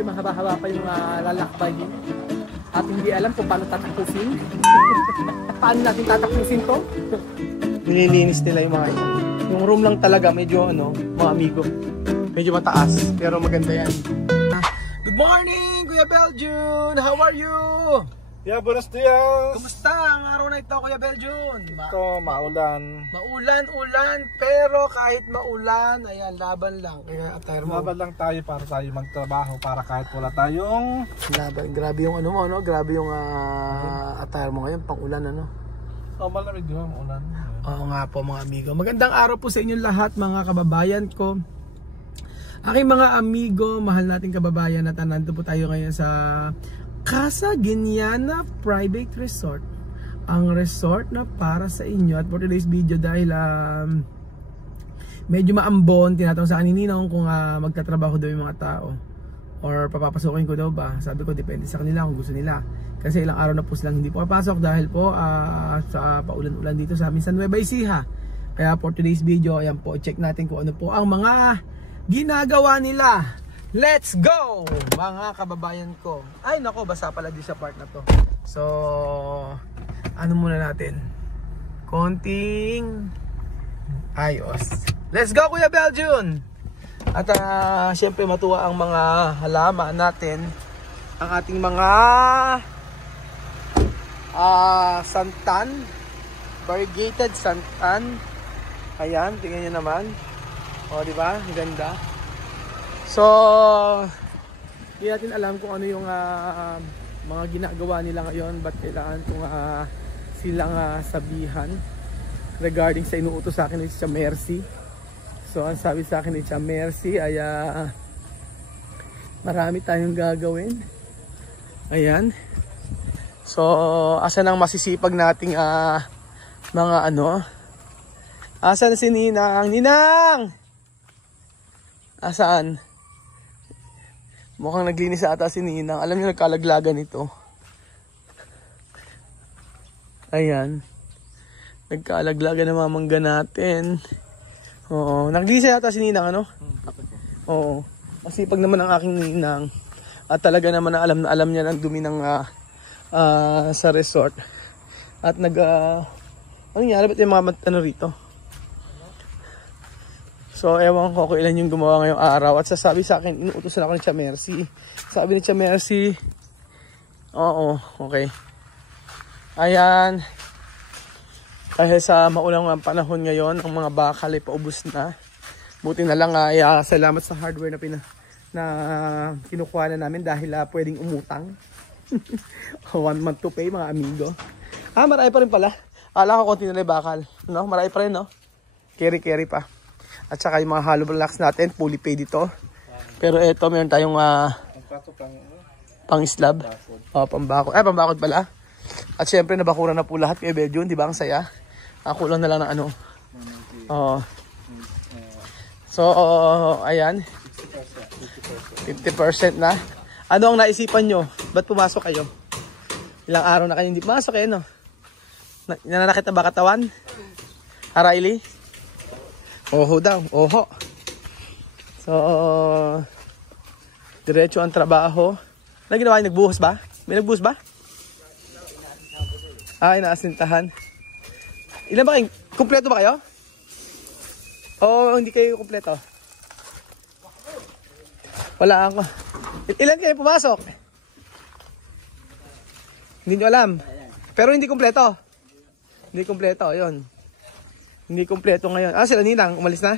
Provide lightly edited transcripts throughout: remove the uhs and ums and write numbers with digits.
medyo mahaba-haba pa yung lalakbay din. At hindi alam kung paano tatapusin. Paano natin tatapusin to? Nililinis nila yung mga ito. Yung room lang talaga medyo mga amigo. Medyo mataas pero maganda yan. Good morning Kuya Beljun! How are you? Yeah, buenos dias! Kumusta ang araw na ito Kuya Beljun? Ito, maulan. Maulan, pero kahit maulan, ayan, laban lang. Kaya attire mo. Laban lang tayo para tayo magtrabaho para kahit wala tayong laban. Grabe yung mo, no? Grabe yung attire mo ngayon, pang ulan, malamig di ba, maulan. Oo nga po mga amigo. Magandang araw po sa inyong lahat mga kababayan ko. Aking mga amigo, mahal nating kababayan at nandito po tayo ngayon sa Casa Guiana Private Resort. Ang resort na para sa inyo. At for today's video dahil medyo maambon, tinatanong sa akin ni Ninong kung magtatrabaho daw yung mga tao or papapasukin ko daw ba. Sabi ko depende sa kanila kung gusto nila. Kasi ilang araw na po silang hindi po papasok dahil po sa paulan-ulan dito sa amin sa Nueva Ecija. Kaya for today's video, ayan po, check natin kung ano po ang mga ginagawa nila. Let's go mga kababayan ko. Ay nako, basa pala din sa part na to. So ano muna natin, konting ayos. Let's go Kuya Beljun. At syempre matuwa ang mga halaman natin. Ang ating mga santan, variegated santan. Ayan, tingnan nyo naman. O diba, ang ganda. So, hindi natin alam kung ano yung mga ginagawa nila ngayon. Ba't kailangan kung silang sabihan regarding sa inuutos sa akin ni Tia Mercy. So, ang sabi sa akin ni Tia Mercy ay marami tayong gagawin. Ayan. So, asan ang masisipag nating mga asan si Ninang? Ninang! Asaan? Mukhang naglinis ata si Ninang. Alam niyo nagkalaglagan ito. Ayan. Nagkalaglagan ng mga mangga natin. Oo. Naglinis ata si Ninang, ano? Oo. Masipag naman ang aking Ninang. At talaga naman na alam niya ng dumi ng sa resort. At ano nangyari? Ba't yung mga rito? So, ewan ko kung ilan yung gumawa ngayong araw. At sasabi sa akin, inuutosan ako ni Tia Mercy. Sabi ni Tia Mercy, oo, okay. Ayan. Kahit sa maulang panahon ngayon, ang mga bakal ay paubos na. Buti na lang, salamat sa hardware na kinukuha na namin dahil pwedeng umutang. 1 month to pay, mga amigo. Marami pa rin pala. Akala ko konti na rin bakal. No? Marami pa rin, no? Carry pa. At saka yung mga hollow blocks natin, fully paid dito. Pero ito, meron tayong pang slab. Pambakod. Pambakod pala. At syempre, nabakuran na po lahat. Kaya Beljun, di ba ang saya? Kulang na lang ng So, ayan. 50% na. Ano ang naisipan nyo? Ba't pumasok kayo? Ilang araw na kayo hindi pumasok eh, no? Nananakit na ba katawan? Riley? Oho daw, oho. So, diretso ang trabaho. Ano ginawa? Nagbuhos ba? May nagbuhos ba? Inaasintahan. Ilan ba kayo? Kumpleto ba kayo? O hindi kayo kumpleto? Wala ako. Ilan kayo pumasok? Hindi nyo alam. Pero hindi kumpleto. Hindi kumpleto, yun. Hindi kumpleto ngayon. Sila Ninang, umalis na?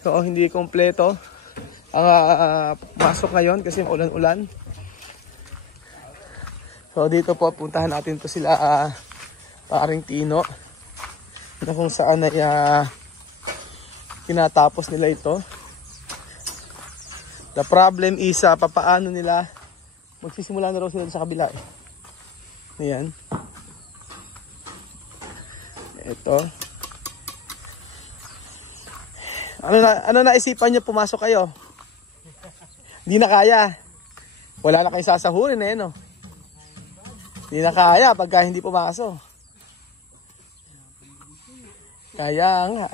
So, hindi kumpleto ang pasok ngayon kasi maulan-ulan. So, dito po, puntahan natin to sila paring Tino. Na kung saan ay tinatapos nila ito. The problem is, papaano nila, magsisimula na raw sila sa kabila. Ayan. Ito. Ano naisipan niyo pumasok kayo? Hindi na kaya. Wala na kayong sasahurin eh, no? Hindi na kaya pagka hindi pumasok. Kaya nga.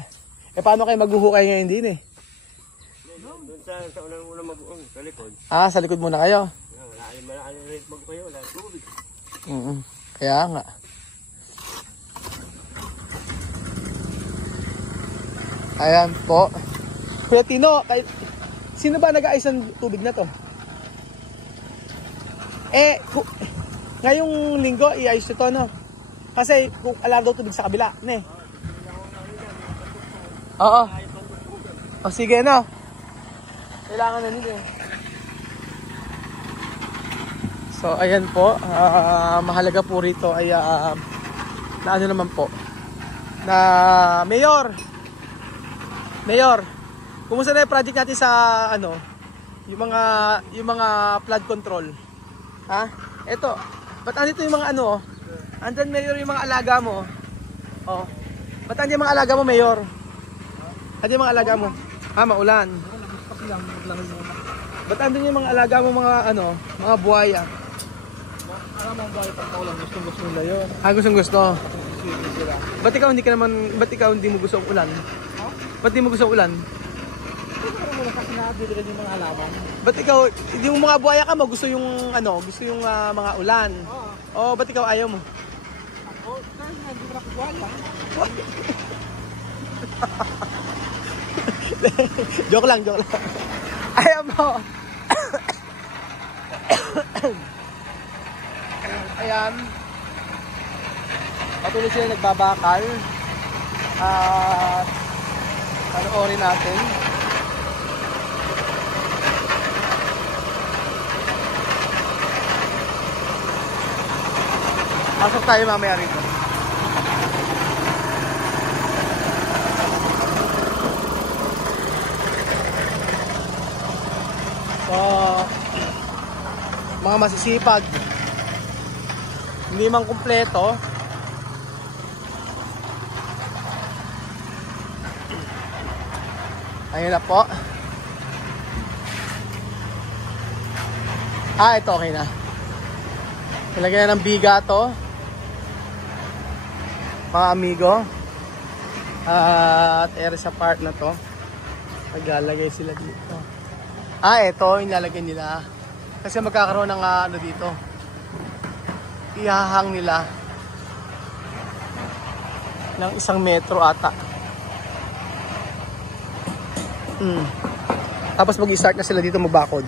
Paano kayo maghuhukay ngayon din eh? sa unang mag-uong, sa likod. Ah, sa likod muna kayo. Wala rin mag-uong, wala tubig. Kaya nga. Ayan po. Kuya Tino, sino ba nag-aayos ng tubig na to? Ngayong linggo, iayos ito, no? Kasi kung alam daw tubig sa kabila, ne? Oo. O sige, no? Kailangan na nila eh. So, ayan po. Mahalaga po rito ay na ano naman po. Na Mayor, kumusta na yung project natin sa ano? Yung mga flood control. Ha? Ito. Ba't andito yung mga ano? Andyan, Mayor, yung mga alaga mo. Oh. Ba't andyan yung mga alaga mo, Mayor? Andyan yung mga alaga mo? Maulan. Ba't andyan yung mga alaga mo, mga ano, mga buhaya? Alam mo ba pag maulan, gusto nila yun. Gusto. Ba't ikaw hindi mo gusto ang ulan? Ba't di mo gusto ang ulan? Pero mo kasi nabili rin yung mga halaman. Ba't ikaw, hindi mo mga buhaya ka mo, gusto yung mga ulan? Oo. Ba't ikaw ayaw mo? Ako, kahit hindi mo nakubuhaya. Joke lang. Ayaw mo. Ayan. Patuloy sila nagbabakal. Panoorin natin. Pasok tayo mamaya rito. So, mga masisipag, hindi man kumpleto. Ayun na po. Ito okay na. Ilagay na ng biga to, mga amigo. At sa part na to, maglalagay sila dito. Ito yung lalagay nila. Kasi magkakaroon ng ano dito. Ihahang nila ng 1 metro ata. Tapos mag-i-start na sila dito magbakod.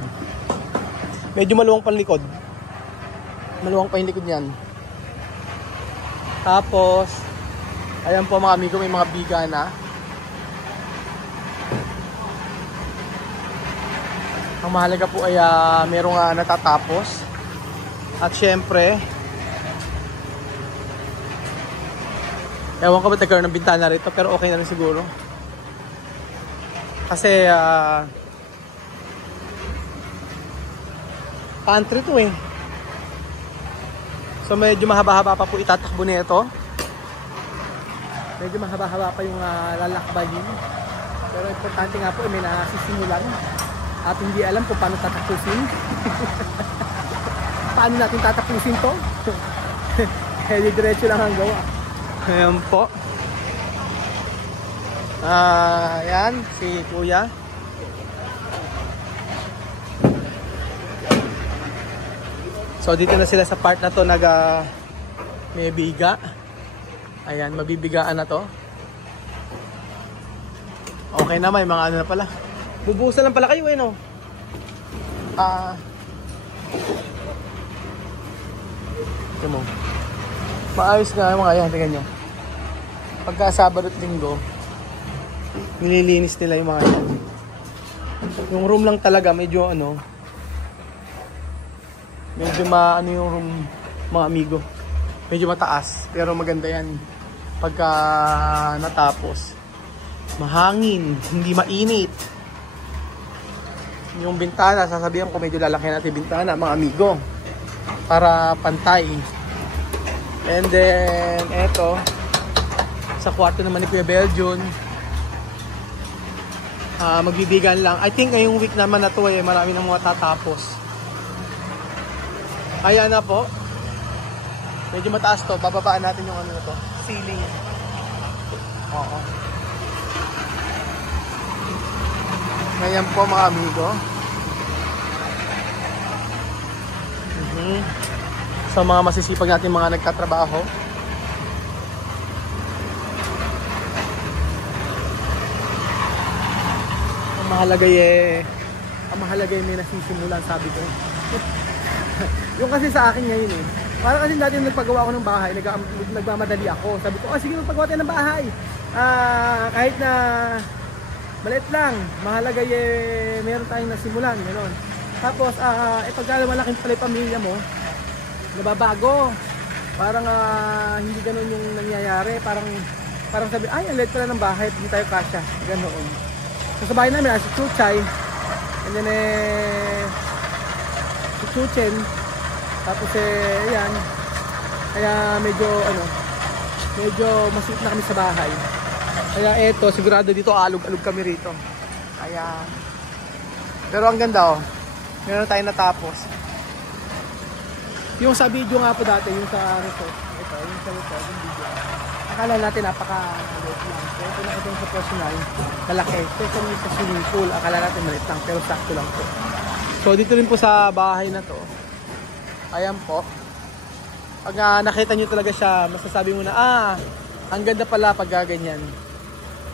Medyo maluwang pa likod. Maluwang pa yung likod niyan. Tapos ayan po mga amigo, may mga biga na. Ang mahalaga po ay merong natatapos. At syempre, ewan ko ba nagkaroon ng bintana rito, pero okay na rin siguro. Kasi pantry to eh. So medyo mahaba-haba pa po itatakbo nito. Medyo mahaba-haba pa yung lalakbayin. Pero importante nga po, may nasisimulan. At hindi alam kung paano tatapusin. Paano natin tatapusin to? Diretso lang ang gawa. Ayan po. Yan, si Kuya. So dito na sila sa part na to may biga. Ayan, mabibigaan na to. Okay na, may mga ano na pala. Bubuhusan lang pala kayo eh, no? Ito mo. Maayos nga mga yan, tingnan nyo. Pagka Sabado at Linggo, nililinis nila yung mga yan. Yung room lang talaga, medyo ano, medyo ano yung room, mga amigo. Medyo mataas, pero maganda yan. Pagka natapos, mahangin, hindi mainit. Yung bintana, sasabihan ko medyo lalaki natin yung bintana, mga amigo, para pantay. And then eto, sa kwarto naman ni Kuya Belgian, magbibigan lang. I think ngayong week naman na to marami nang mga tatapos. Ayan na po. Medyo mataas to, bababaan natin yung ano na to, ceiling. Oo. Ngayon po mga amigo. So mga masisipag natin mga nagtatrabaho. Ang mahalaga may nasisimulan, sabi ko. Yung kasi sa akin ngayon eh. Para kasi dati nagpagawa ako ng bahay, nagmamadali ako. Sabi ko, sige magpagawa tayo ng bahay. Kahit na maliit lang, mahalaga meron tayong nasimulan, gano'n. Tapos, pagka malaking pala yung pamilya mo, nababago. Parang hindi gano'n yung nangyayari. Parang sabi, ang liit pala ng bahay, hindi tayo kasya. Ganoon. So sa bahay namin, si Chuchay, and then si Chuchen, tapos ayan, kaya medyo masuot na kami sa bahay. Kaya eto, sigurado dito alog-alog kami rito. Kaya, pero ang ganda meron tayong natapos. Yung sa video nga po dati, yung sa resort, yung sa resort, yung video. Akala natin napaka-maliit lang. Pero ito na itong sa personal, malaki. Pero yung sa swimming pool, akala natin maliit lang, pero sakto lang po. So dito rin po sa bahay na to, ayan po. Pag nakita nyo talaga siya, masasabi mo na, ang ganda pala pag ganyan.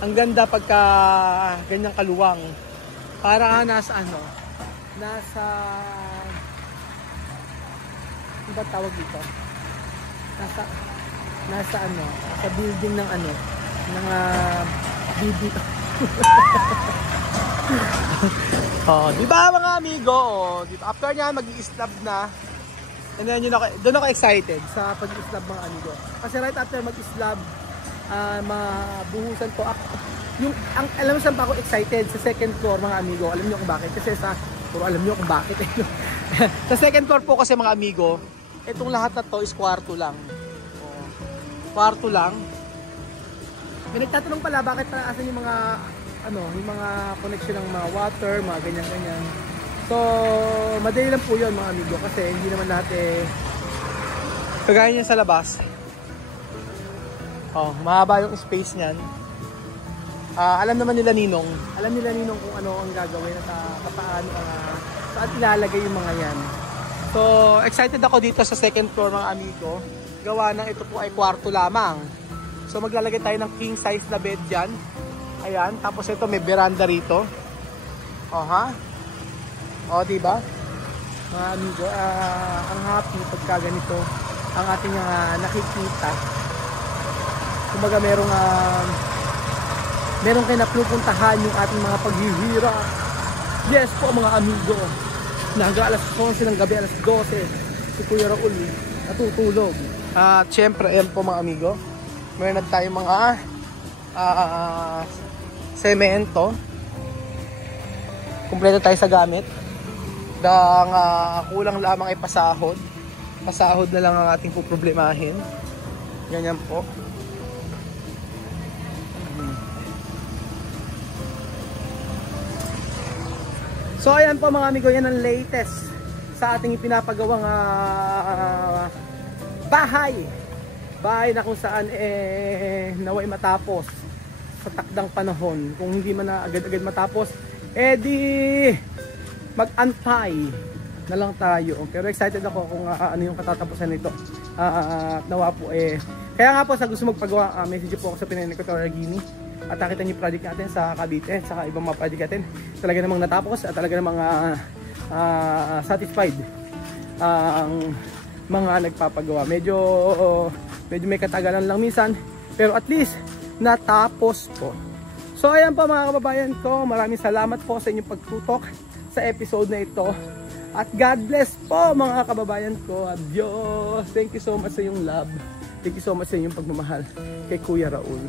Ang ganda pagka ganyang kaluwang. Para nasa ano ba tawag dito? Nasa building ng BB. Di ba mga amigo? After niya mag-i-slab na. And then doon ako excited sa pag-i-slab mga amigo. Kasi right after mag-i-slab, mabuhusan ko alam mo saan pa ako excited sa second floor mga amigo. Alam niyo kung bakit? Kasi alam niyo kung bakit. Sa second floor po kasi mga amigo, itong lahat na to is kwarto lang. Kwarto lang. May nagtatanong pala bakit asan yung mga yung mga connection ng mga water, mga ganyan-ganyan. So, madali lang po yun mga amigo kasi hindi naman lahat kagaya niya sa labas. Mahaba yung space niyan. Alam naman nila Ninong. Alam nila Ninong kung ano ang gagawin at paano saan ilalagay yung mga yan. So, excited ako dito sa second floor mga amigo. Gawa ng ito po ay kwarto lamang. So, maglalagay tayo ng king size na bed dyan. Ayan. Tapos ito may veranda rito. Diba? Mga amigo, ang happy pagka ganito ang ating nakikita. Kumbaga merong kayo napupuntahan yung ating mga paghihirap. Yes po mga amigo. Hanggang alas 11 ng gabi, alas 12 si Kuya Raul natutulog. At syempre, ayan po mga amigo, meron na tayong mga semento. Kompleto tayo sa gamit. Kulang lamang ay pasahod. Pasahod na lang ang ating puproblemahin. Ganyan po. So ayan po mga amigo, yan ang latest sa ating ipinapagawang bahay na kung saan naway matapos sa takdang panahon. Kung hindi man na agad-agad matapos, di mag-antay na lang tayo. Pero excited ako kung ano yung katatapusan nito. Nawa po kaya nga po sa gusto magpagawa, message po ako sa Pinay ko Toragini. At nakita niyo yung project natin sa Cavite, saka ibang mga project natin. Talaga namang natapos at talaga namang satisfied ang mga nagpapagawa. Medyo may katagalan lang minsan, pero at least natapos po. So ayan po mga kababayan ko, maraming salamat po sa inyong pagtutok sa episode na ito. At God bless po mga kababayan ko. Adios. Thank you so much sa inyong love. Thank you so much sa inyong pagmamahal kay Kuya Raul.